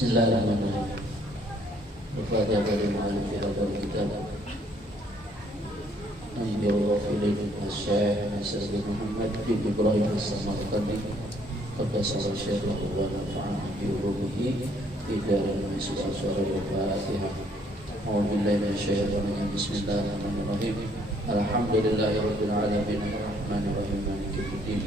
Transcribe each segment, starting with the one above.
Bismillahirrahmanirrahim. Al-Fatihah dari Mu'alif Al Kitab. Anbiyallahu filayhi Al-Syekh Nasir Muhammad bin Ibrahim As-Samarqandi Qaddasallahu syarrahu wa nafa'ana bi ulumihi Idaran Yesus Al-Fatihah. A'udzubillahi minasyaitonir rajim. Bismillahirrahmanirrahim. Alhamdulillahi rabbil alamin arrahmanir rahim maliki yaumiddin.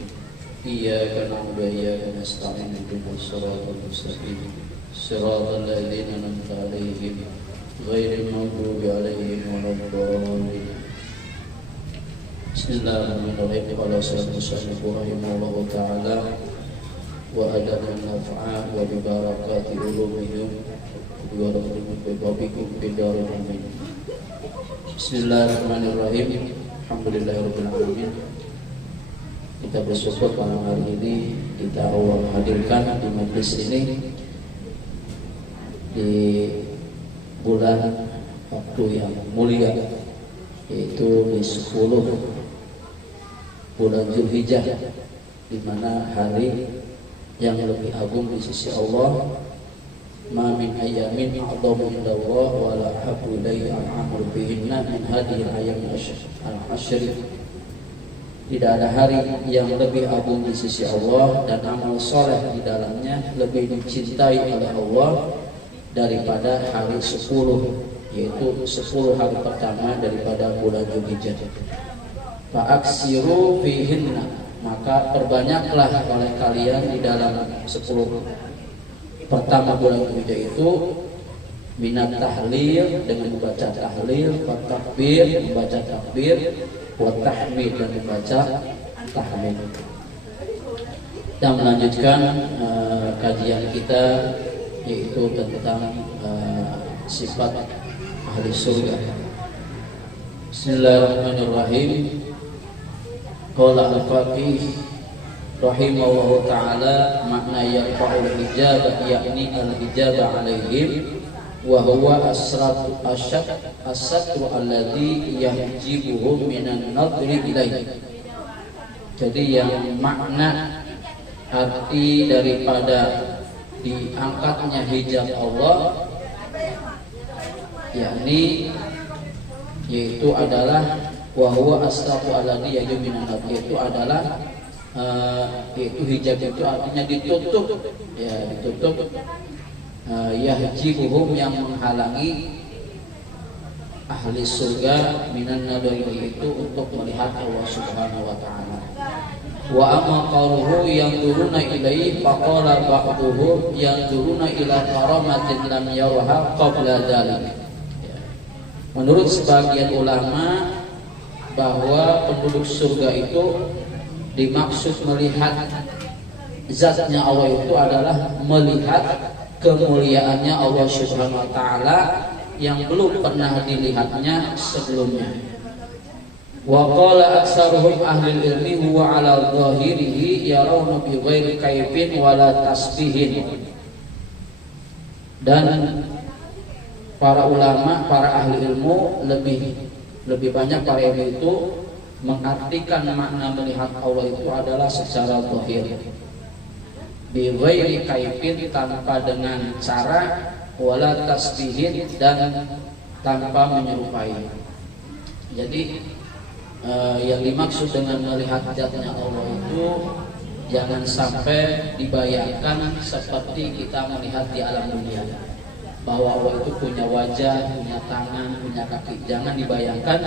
Iyyaka na'budu wa iyyaka nasta'in ihdinas siratal mustaqim siratal ladzina an'amta 'alaihim ghairil maghdubi 'alaihim waladdallin. Bismillahirrahmanirrahim. Qala sallallahu rahimahullahu ta'ala wa adana naf'a wa bi barakati ulumihim wa rahmatullahi bidarin amin. Bismillahirrahmanirrahim. Alhamdulillahirabbil alamin. Kita bersyukur pada hari ini kita awal hadirkan di majelis ini di bulan waktu yang mulia, yaitu di 10 bulan Zulhijjah, di mana hari yang lebih agung di sisi Allah. Ma min ayyamin a'dhamu indallah wa la habbu ilayhi al-'amalu bihinna min hadhihi al-ayyam al-'ashr. Tidak ada hari yang lebih agung di sisi Allah dan amal soleh di dalamnya lebih dicintai oleh Allah daripada hari 10, yaitu 10 hari pertama daripada bulan Zulhijjah. Fa'aksiru fihinna, maka perbanyaklah oleh kalian di dalam 10 pertama bulan Zulhijjah itu minat tahlil, dengan membaca tahlil, wa takbir, membaca takbir, wa tahmid, dan membaca tahmid. Dan melanjutkan kajian kita, yaitu tentang sifat ahli surga. Bismillahirrahmanirrahim. Qala al-faqih rahimahullahu ta'ala, makna yarfa'ul hijab yakni al-hijab alaihim wa huwa asratu asatru alladhi yahjibuhum minan nadri ilaihi. Jadi yang makna arti daripada diangkatnya hijab Allah, yakni yaitu adalah wa huwa asratu alladhi yahjibu minan nadri, itu adalah yaitu hijab itu artinya ditutup, ya ditutup, yahjibuhum yang menghalangi ahli surga minan nadari, itu untuk melihat Allah Subhanahu wa taala. Wa amma qawluhu yanzuruna ilaihi faqala ba'duhum yanzuruna ila karamatin lam yaraha qabla dzalik. Menurut sebagian ulama bahwa penduduk surga itu dimaksud melihat zatnya Allah itu adalah melihat kemuliaannya Allah Subhanahu wa taala yang belum pernah dilihatnya sebelumnya. Wa qala aktsaruhum ahli ilmi huwa ala dhahirihi yarawna bi ghairi kaifin wala tasbihin. Dan para ulama, para ahli ilmu, lebih banyak para ilmu itu mengartikan makna melihat Allah itu adalah secara zahir, bi ghairi kaifin, tanpa dengan cara, wala tasbihin, dan tanpa menyerupai. Jadi yang dimaksud dengan melihat zatnya Allah itu jangan sampai dibayangkan seperti kita melihat di alam dunia, bahwa Allah itu punya wajah, punya tangan, punya kaki. Jangan dibayangkan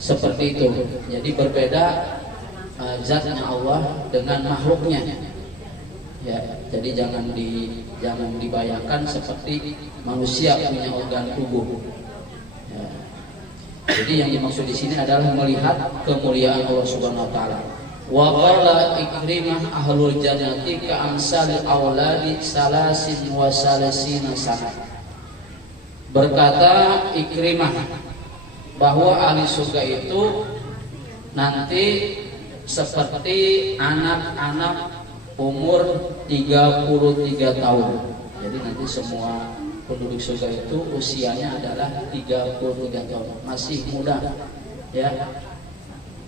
seperti itu. Jadi berbeda zatnya Allah dengan makhluknya. Ya, jadi jangan dibayangkan seperti manusia punya organ tubuh. Ya. Jadi yang dimaksud di sini adalah melihat kemuliaan Allah Subhanahu wa taala. Wa qala Ikrimah ahlul jannati ka amsal auladi salasin wa salasina sana. Berkata Ikrimah bahwa ahli surga itu nanti seperti anak-anak umur 33 tahun. Jadi nanti semua penduduk surga itu usianya adalah 33 tahun, masih muda. Ya,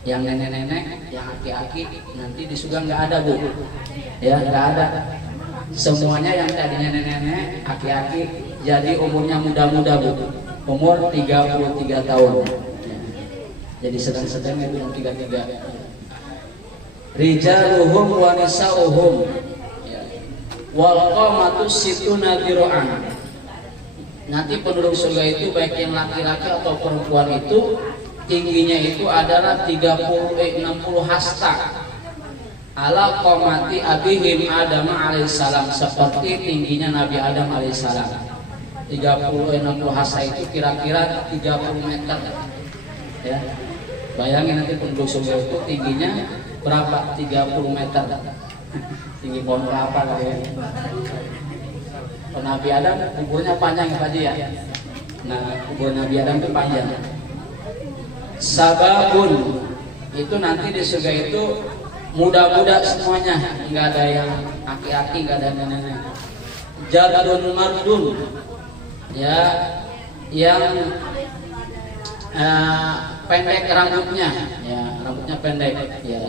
yang nenek-nenek, yang aki-aki nanti di surga nggak ada, Bu. Ya, nggak ada. Semuanya yang tadinya nenek-nenek, aki-aki jadi umurnya muda-muda Bu. Umur 33 tahun. Jadi sedang-sedang itu yang 33. Rijaluhum wa nisa'uhum wal qamatu situna dira'an. Nanti penduduk surga itu baik yang laki-laki atau perempuan itu tingginya itu adalah 60 hasta. Ala qamati abihim Adam alaihissalam, seperti tingginya Nabi Adam alaihissalam. 60 hasta itu kira-kira 30 meter. Ya. Bayangin nanti penduduk surga itu tingginya berapa? 30 meter. Tinggi pohon kelapa kali ya. Nabi Adam kuburnya panjang Pak Haji ya. Nah, kubur Nabi Adam itu panjang. Sababun itu nanti di surga itu muda-muda semuanya, nggak ada yang aki-aki, nggak ada nenek. Jadun mardun, ya, yang pendek rambutnya, ya, rambutnya pendek, ya.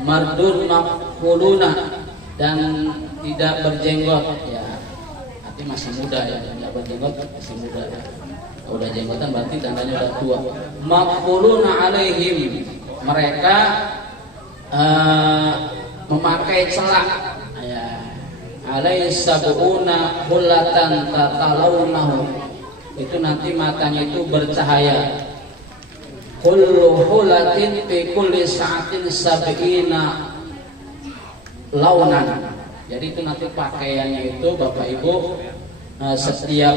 Mardun makuluna dan tidak berjenggot, ya. Arti masih muda ya, tidak berjenggot masih muda. Ya. Udah jenggotan berarti tandanya udah tua. Makuluna alaihim, mereka memakai celak, ya. Alaisabuna hulatan tatalaunahu, itu nanti matanya itu bercahaya. Kullu hulatin fi kulli sa'atin sab'ina launan. Jadi itu nanti pakaiannya itu Bapak Ibu setiap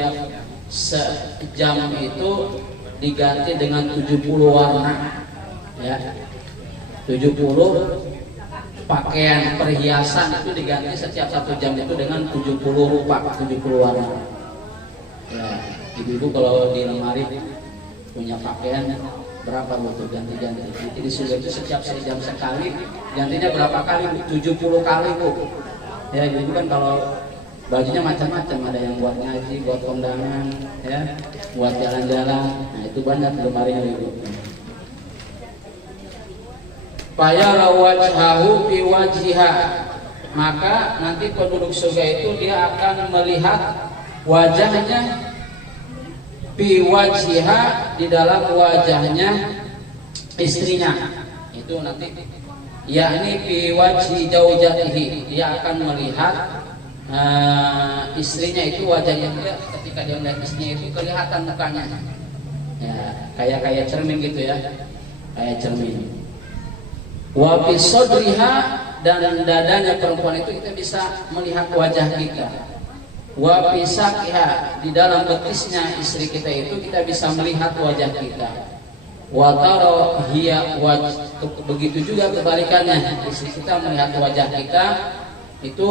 sejam itu diganti dengan 70 warna, ya. 70 pakaian perhiasan itu diganti setiap 1 jam itu dengan 70 rupa, 70 warna. Ya, ibu-ibu kalau di lemari punya pakaian berapa butuh ganti-ganti. Nanti di surga itu setiap sejam sekali, gantinya berapa kali? 70 kali Bu. Ya, ibu kan kalau bajunya macam-macam, ada yang buat ngaji, buat kondangan, ya, buat jalan-jalan. Nah, itu banyak lemarinya Ibu. Fayara wajhahu fi wajhiha, maka nanti penduduk surga itu dia akan melihat wajahnya fi wajhiha, di dalam wajahnya istrinya. Itu nanti yakni fi wajhi zaujatihi, dia akan melihat istrinya itu wajahnya dia, ketika dia melihat istrinya itu kelihatan mukanya. Ya, kayak cermin gitu ya. Kayak cermin. Wa fi sodriha, dan dadanya perempuan itu kita bisa melihat wajah kita. Wa fi saqiha, di dalam betisnya istri kita itu kita bisa melihat wajah kita. Wa tara hiya begitu juga kebalikannya, istri kita melihat wajah kita itu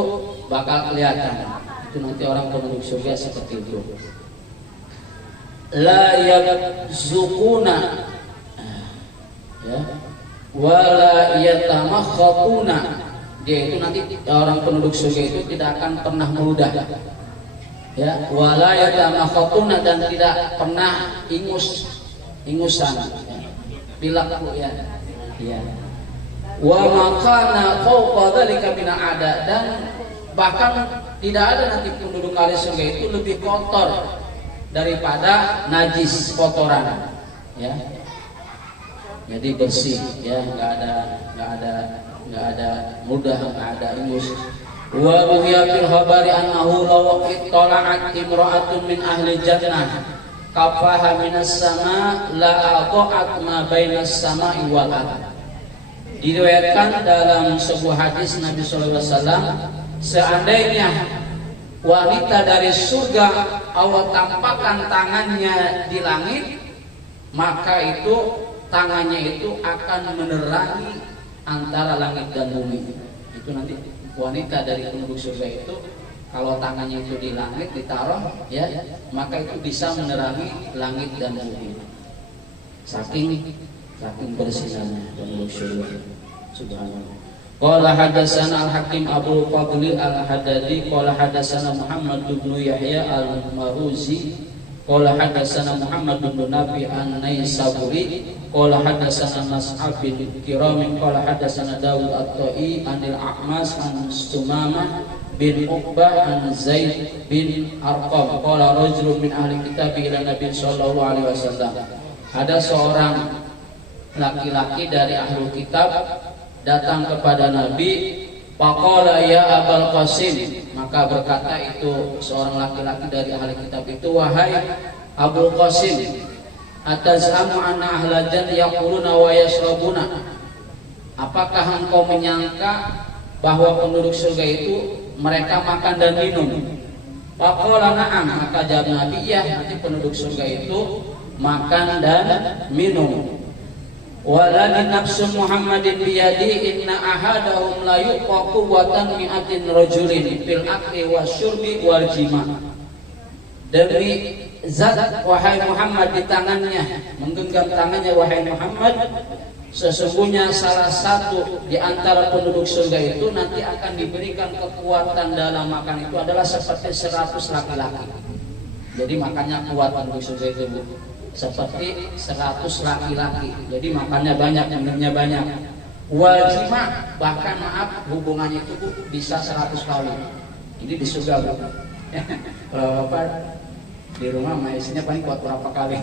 bakal kelihatan. Itu nanti orang penduduk surga seperti itu. La yabzuquna, ya, wala yatamakhatuna, dia itu nanti orang penduduk surga itu tidak akan pernah meludah, ya, wala yatamakhatuna, dan tidak pernah ingusan, ya. Bilakku, ya, ya. Wa makana fawqa dzalika min ada, dan bahkan tidak ada nanti penduduk kali surga itu lebih kotor daripada najis, kotoran, ya. Jadi bersih, ya, nggak ada mudah, nggak ada ingus. Wa ruhiya fil khabari annahu law ittala'at imra'atun min ahli jannah kafaha minas sama la aqa'at ma bainas sama'i wal ardh. Diriwayatkan dalam sebuah hadis Nabi sallallahu alaihi wasallam, seandainya wanita dari surga Allah tampakkan tangannya di langit, maka itu tangannya itu akan menerangi antara langit dan bumi. Itu nanti wanita dari penduduk surga itu kalau tangannya itu di langit ditaruh, ya, maka itu bisa menerangi langit dan bumi. Saking bersinarnya penduduk surga. Subhanallah. Qala hadatsana Al-Hakim Abu Fadli Al-Haddadi qala hadatsana Muhammad bin Yahya Al-Maruzi qala hadatsana Muhammad bin Nabi An-Naisaburi qala hadatsana Mas'ab bin Kiram qala hadatsana Dawud At-Tai anil A'mas an Sumamah bin Uqbah an Zaid bin Arqam qala rajulun min ahli kitab ila Nabi sallallahu alaihi wasallam. Ada seorang laki-laki dari ahli kitab datang kepada Nabi, faqala ya Abul Qasim, maka berkata itu seorang laki-laki dari ahli kitab itu, wahai Abul Qasim, atazamu anna ahlal jannah yaquluna wa yashrabuna, apakah engkau menyangka bahwa penduduk surga itu mereka makan dan minum? Faqala na'am, maka jawab Nabi, iya, nanti penduduk surga itu makan dan minum. Walani nafsu Muhammadin biyadi inna ahadahum la yuqaqu watan mi'atin rajulin fil akli wasyurbi wal jima. Demi zat wahai Muhammad, di tangannya, menggenggam tangannya wahai Muhammad, sesungguhnya salah satu di antara penduduk surga itu nanti akan diberikan kekuatan dalam makan itu adalah seperti 100 laki-laki. Jadi makannya kuat penduduk surga itu, Bu, seperti 100 laki-laki. Jadi makannya banyak, minumnya banyak. Wajima, bahkan maaf, hubungannya itu, Bu, bisa 100 kali. Ini di surga, Bu. Kalau Bapak di rumah isinya paling kuat berapa kali.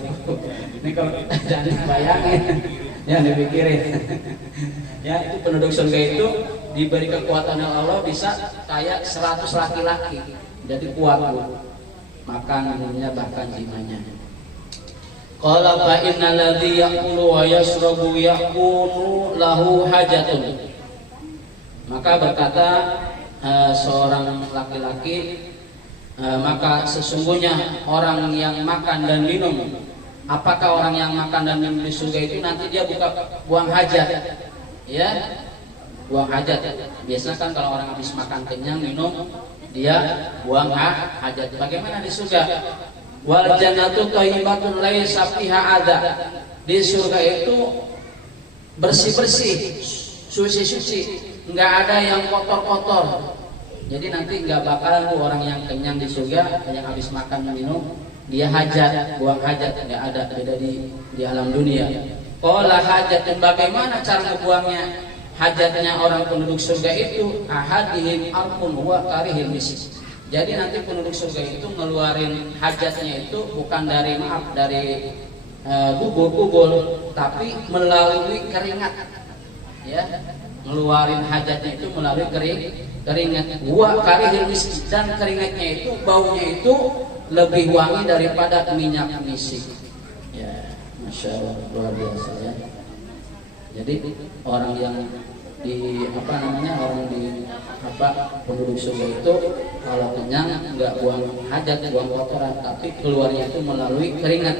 Ini kalau jangan bayangin, ya dipikirin. Ya, itu penduduk surga itu diberi kekuatan Allah bisa kayak 100 laki-laki. Jadi kuat, Bu. Makan, minumnya, bahkan jimanya. Qala fa innal ladzi yaqulu wa yashrabu yakunu lahu hajatun. Maka berkata seorang laki-laki, maka sesungguhnya orang yang makan dan minum, apakah orang yang makan dan minum di surga itu nanti dia buang hajat, ya, buang hajat. Biasanya kan kalau orang habis makan kenyang minum, dia buang hajat. Bagaimana di surga? Wal jannatu thayyibatun laisa fiha adza. Di surga itu bersih-bersih, suci-suci, enggak ada yang kotor-kotor. Jadi nanti enggak bakal orang yang kenyang di surga, yang habis makan minum dia hajat, buang hajat, enggak ada. Beda di alam dunia. Qala hajatun, bagaimana cara ngebuangnya? Hajatnya orang penduduk surga itu ahadihim alqun wa karihil misk. Jadi nanti penduduk surga itu ngeluarin hajatnya itu bukan dari kubur-kubur, tapi melalui keringat. Ya, ngeluarin hajatnya itu melalui keringat. Wa karihil misk, dan keringatnya itu baunya itu lebih wangi daripada minyak misik. Ya, Masya Allah, luar biasa ya. Jadi orang yang penduduk surga itu kalau kenyang nggak buang hajat, buang kotoran, tapi keluarnya itu melalui keringat,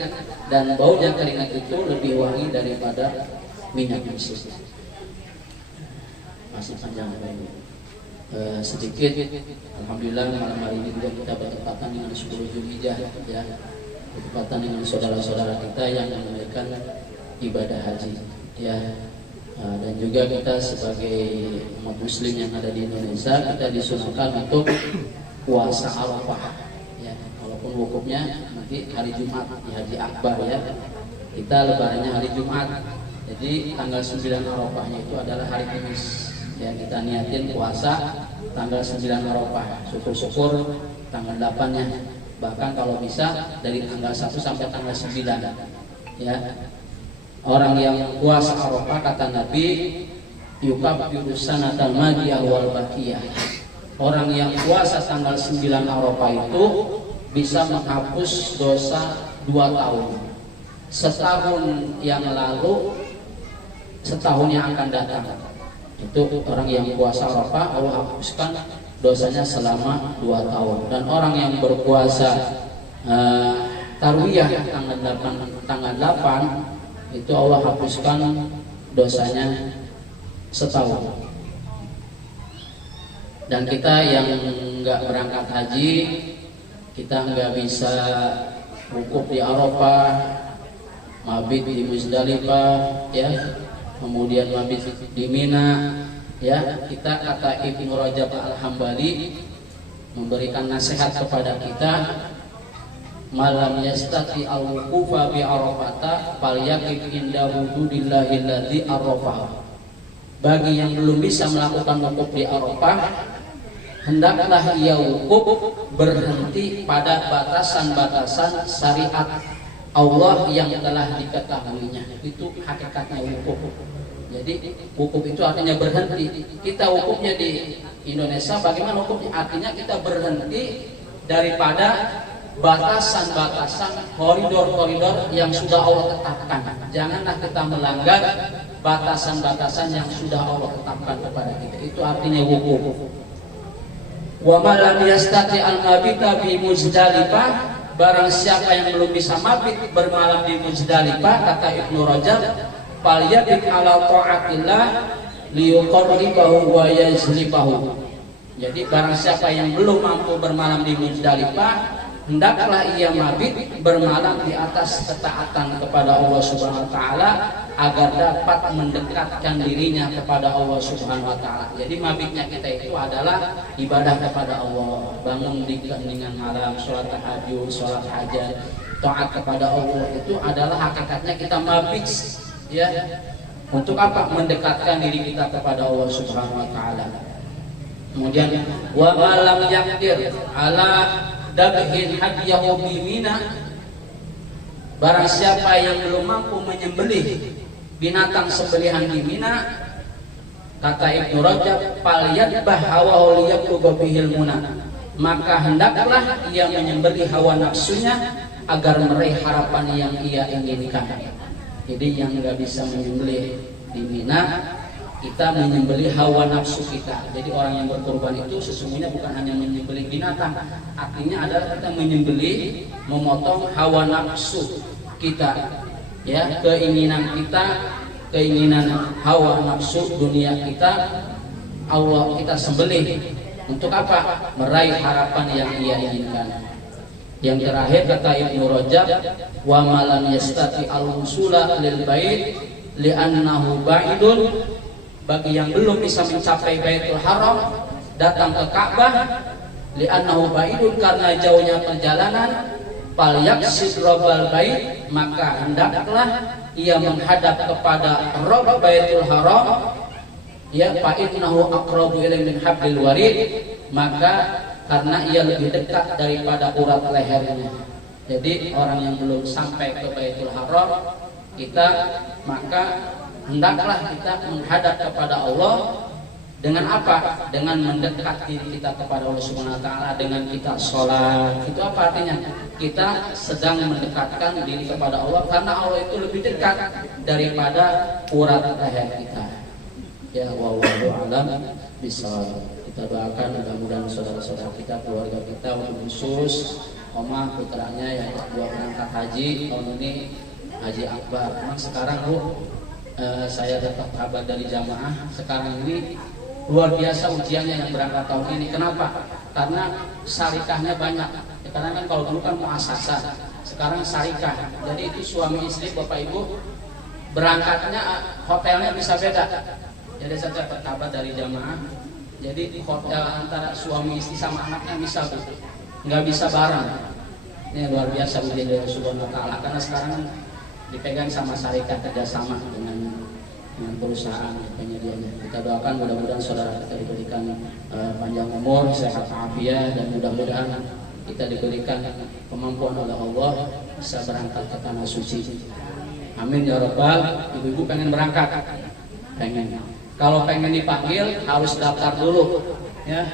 dan baunya keringat itu lebih wangi daripada minyak misik. Masih panjang ini. Sedikit, alhamdulillah malam hari ini juga kita bertepatan dengan 10 Zulhijjah, ya, bertepatan dengan saudara-saudara kita yang menunaikan ibadah haji, ya. Dan juga kita sebagai umat muslim yang ada di Indonesia, kita disunahkan untuk puasa Arafah, ya, walaupun wukufnya nanti hari Jumat di Haji Akbar, ya, kita lebarannya hari Jumat. Jadi tanggal 9 Arafahnya itu adalah hari Kamis, ya, kita niatin puasa tanggal 9 Arafah, syukur-syukur tanggal 8-nya, bahkan kalau bisa dari tanggal 1 sampai tanggal 9, ya. Orang yang puasa Arafah, kata Nabi, yukaffiru sanatal madiyah wal baqiyah. Orang yang puasa tanggal 9 Arafah itu bisa menghapus dosa 2 tahun. Setahun yang lalu, setahun yang akan datang. Itu orang yang puasa Arafah, Allah hapuskan dosanya selama 2 tahun. Dan orang yang berpuasa Tarwiyah tanggal 8 itu Allah hapuskan dosanya setahun. Dan kita yang nggak berangkat haji, kita nggak bisa wukuf di Arafah, mabit di Muzdalifah, ya, kemudian mabit di Mina, ya. Kita, kata Ibnu Rajab Al-Hambali, memberikan nasihat kepada kita, malam yastati al-wuqufa bi Arafata falyaqif inda wujudillahi alladzi arafah. Bagi yang belum bisa melakukan wukuf di Arafah, hendaklah ia wukuf berhenti pada batasan-batasan syariat Allah yang telah diketahuinya. Itu hakikatnya wukuf. Jadi wukuf itu artinya berhenti. Kita wukufnya di Indonesia, bagaimana wukufnya? Artinya kita berhenti daripada batasan-batasan, koridor-koridor yang sudah Allah tetapkan. Janganlah kita melanggar batasan-batasan yang sudah Allah tetapkan kepada kita. Itu artinya wukuf. Wa man lam yastati al-mabita bi Muzdalifah, barang siapa yang belum bisa mabit bermalam di Muzdalifah, kata Ibnu Rajab, falyabit ala ta'atillah liyuqarribahu wa yajlibahu. Jadi barang siapa yang belum mampu bermalam di Muzdalifah, hendaklah ia mabit bermalam di atas ketaatan kepada Allah Subhanahu wa taala agar dapat mendekatkan dirinya kepada Allah Subhanahu wa taala. Jadi mabitnya kita itu adalah ibadah kepada Allah, bangun di keheningan malam, sholat tahajud, sholat hajat, taat kepada Allah, itu adalah hakikatnya kita mabit, ya. Untuk apa? Mendekatkan diri kita kepada Allah Subhanahu wa taala. Kemudian wa malam yaqdir ala dabhin hadiyahu bi Mina, barang siapa yang belum mampu menyembelih binatang sembelihan di Mina, kata Ibnu Rajab, falyadbah hawahu liyaqtuba bihil muna, maka hendaklah ia menyembelih hawa nafsunya agar meraih harapan yang ia inginkan. Jadi yang nggak bisa menyembelih di Mina, kita menyembelih hawa nafsu kita. Jadi orang yang berkorban itu sesungguhnya bukan hanya menyembelih binatang, artinya adalah kita menyembelih, memotong hawa nafsu kita, ya, keinginan kita, keinginan hawa nafsu dunia kita, Allah kita sembelih. Untuk apa? Meraih harapan yang ia inginkan. Yang terakhir kata Ibnu Rajab, wa malam yastati al-wusula lil bait li'annahu ba'idun, bagi yang belum bisa mencapai Baitul Haram, datang ke Ka'bah, li'annahu ba'idun, karena jauhnya perjalanan, falyaqsid rabbal bait, maka hendaklah ia menghadap kepada Rabb Baitul Haram, ya, fa innahu aqrabu ilaihi min hablil warid, maka karena ia lebih dekat daripada urat lehernya. Jadi orang yang belum sampai ke Baitul Haram, kita maka hendaklah kita menghadap kepada Allah dengan apa? Dengan mendekat diri kita kepada Allah Subhanahu wa taala, dengan kita sholat. Itu apa artinya? Kita sedang mendekatkan diri kepada Allah karena Allah itu lebih dekat daripada urat leher kita. Ya, wallahu a'lam bishawab. Kita doakan mudah-mudahan saudara-saudara kita, keluarga kita, khusus omah putranya yang kedua berangkat haji tahun ini, Haji Akbar. Memang sekarang Bu, saya dapat kabar dari jamaah sekarang ini luar biasa ujiannya yang berangkat tahun ini. Kenapa? Karena syarikahnya banyak. Ya, karena kan kalau dulu kan muasasah, sekarang syarikah. Jadi itu suami istri, bapak ibu, berangkatnya hotelnya bisa beda. Jadi saya dapat kabar dari jamaah. Jadi hotel antara suami istri sama anaknya bisa, nggak bisa bareng. Ini luar biasa ujian dari Subhanahu wa taala. Karena sekarang dipegang sama syarikat, kerjasama dengan perusahaan penyedianya. Kita doakan mudah-mudahan saudara kita diberikan panjang umur, sehat afiat, dan mudah-mudahan kita diberikan kemampuan oleh Allah bisa berangkat ke tanah suci. Amin ya rabbal. Ibu-ibu pengen berangkat? Pengen. Kalau pengen dipanggil harus daftar dulu, ya.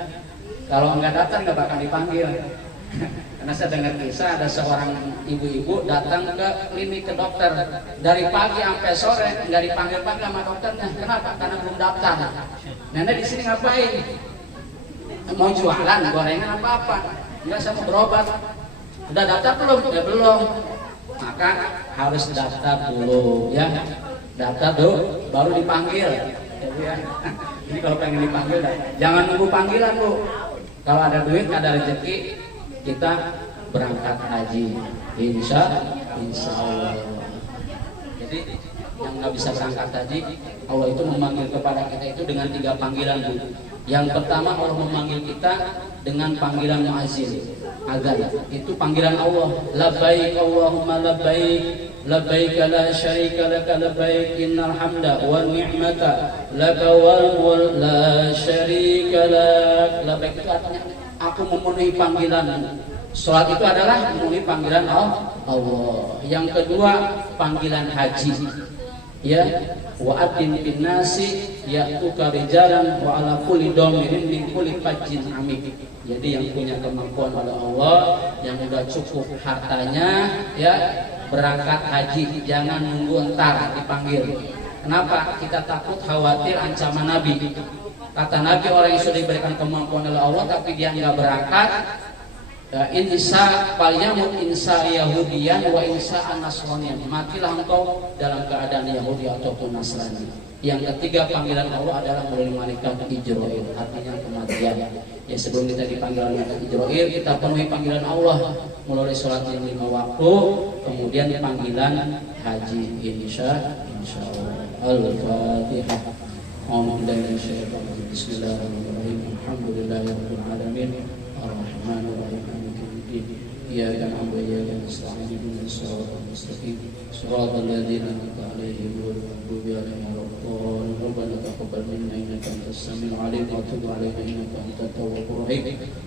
Kalau enggak daftar nggak bakal dipanggil. Karena saya dengar kisah ada seorang ibu-ibu datang ke klinik ke dokter dari pagi sampai sore nggak dipanggil-panggil sama dokternya. Kenapa? Karena belum daftar. Nenek di sini ngapain? Mau jualan gorengan apa-apa? Enggak, saya mau berobat. Udah daftar belum? Ya belum. Maka harus daftar dulu, ya. Daftar dulu baru dipanggil. Ya. Jadi kalau pengen dipanggil, jangan nunggu panggilan Bu. Kalau ada duit, ada rezeki, kita berangkat haji, insya Allah. Jadi yang nggak bisa berangkat haji, Allah itu memanggil kepada kita itu dengan 3 panggilan Bu. Yang pertama Allah memanggil kita dengan panggilan muazzin. Azan itu panggilan Allah. Labbaik Allahumma labbaik, labbaik la syarika laka labbaik, innal hamda wan ni'mata laka wal mulk la syarika lak. Labbaik itu artinya aku memenuhi panggilanmu. Salat itu adalah memenuhi panggilan Allah. Yang kedua panggilan haji. Ya, wa atin bin nasi ya'tuka rijalan wa ala kulli dhamirin min kulli fajjin amik. Jadi yang punya kemampuan oleh Allah, yang udah cukup hartanya, ya berangkat haji, jangan nunggu entar dipanggil. Kenapa? Kita takut khawatir ancaman Nabi. Kata Nabi, orang yang sudah diberikan kemampuan oleh Allah tapi dia nggak berangkat, insa palyamut insa Yahudiyan wa insa an-Nasraniyan, matilah engkau dalam keadaan Yahudi ataupun Nasrani. Yang ketiga panggilan Allah adalah melalui malaikat Ijrail, artinya kematian. Ya sebelum kita dipanggil oleh malaikat Ijrail, kita penuhi panggilan Allah melalui sholat yang 5 waktu, kemudian panggilan haji insya Allah. Al-Fatihah. Bismillahirrahmanirrahim. Alhamdulillahirabbil alamin. Ar-Rahmanirrahim. إياك نعبد وإياك نستعين اهدنا الصراط المستقيم صراط الذين أنعمت عليهم غير المغضوب عليهم ولا الضالين ربنا تقبل منا إنك أنت السميع العليم وتب علينا إنك أنت التواب الرحيم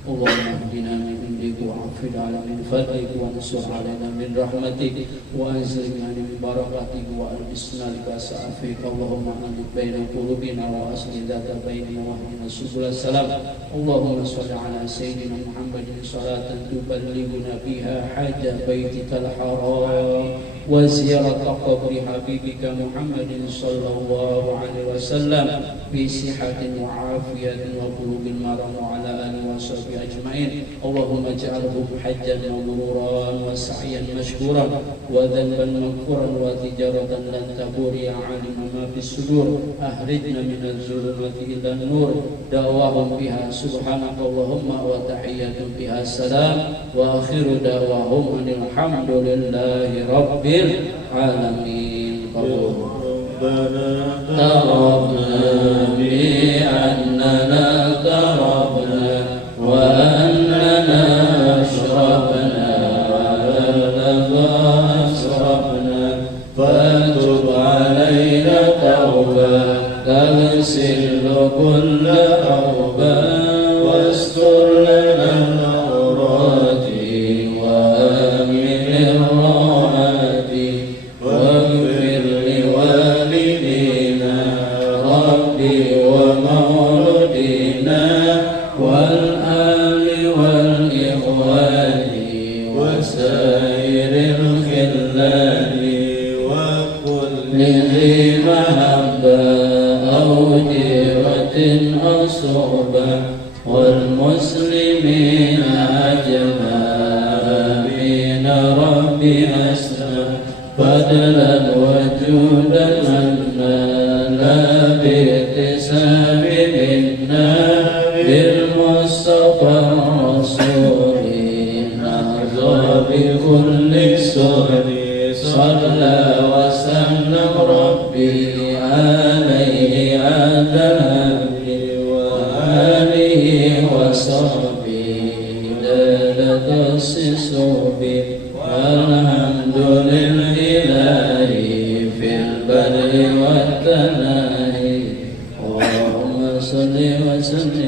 اللهم اهدنا من عندك وعافنا على من فضلك وانصر علينا من رحمتك وأنزلنا من بركاتك وألبسنا لباس عافيك اللهم أنزل بين قلوبنا وأصلح ذات بيننا واهدنا سبل السلام اللهم صل على سيدنا محمد صلاة تبلغنا بها حج بيتك الحرام وزيارة قبر حبيبك محمد صلى الله عليه وسلم بصحة وعافية وبلوغ المرام وعلى آله وصحبه أجمعين اللهم اجعله حجا مبرورا وسعيا مشكورا وذنبا مغفورا وتجارة لن تبور يا عالم ما في الصدور أخرجنا من الظلمات إلى النور دعواهم بها سبحانك اللهم وتحية بها السلام وآخر دعواهم أن الحمد لله رب العالمين. تربنا بأننا تربنا وأننا أشربنا وأسرفنا فتب علينا توبة تغسل كل أوبة واستر لنا العورات وآمن الراحات واغفر لوالدينا ربي ومولدينا والآل والإخوان وسائر الخلان وكل ذي محبة أو جيرة أو صحبة والمسلمين أجمعين ربي أسلم فضلا وجودا منا لا باكتساب منا بالمصطفى الرسول نرضى بكل سر صلى وسلم ربي عليه آدم وآله وصحبه ليلة الصبح والحمد لله في البر والتناهي اللهم صل وسلم